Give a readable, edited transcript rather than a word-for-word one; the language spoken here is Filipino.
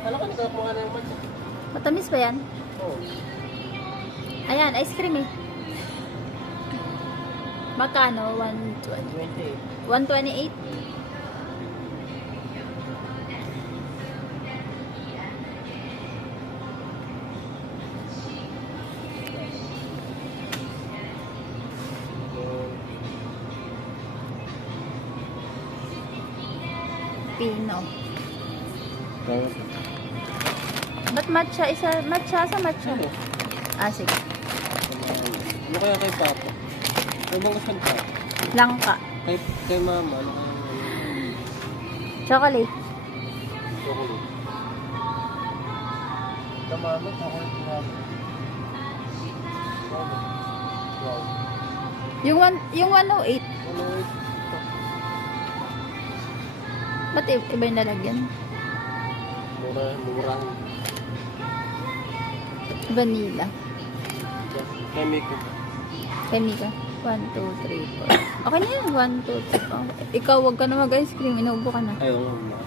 Alam ko, nagkakuha na yung matcha. Matamis ba yan? Oo. Ayan, ice cream eh. Magkano? 120. 28. 128? Pino. Ba't matcha? Matcha sa matcha? Ano? Ah, sige. Ano kaya kay Papa? Ano bang gusto ni Papa? Langka. Kay Mama, ano kaya? Chocolate. Chocolate. Kay Mama, chocolate ni Mama. Wow. Yung 108. Ano ito? Ba't iba yung lalagyan? Murang. Vanilla. Kay Miko. Kay Mika. 1, 2, 3, 4. Okay na yan. 1, 2, 3. Ikaw, wag ka na mag-ice cream. Inuubo ka na. Ayaw nga.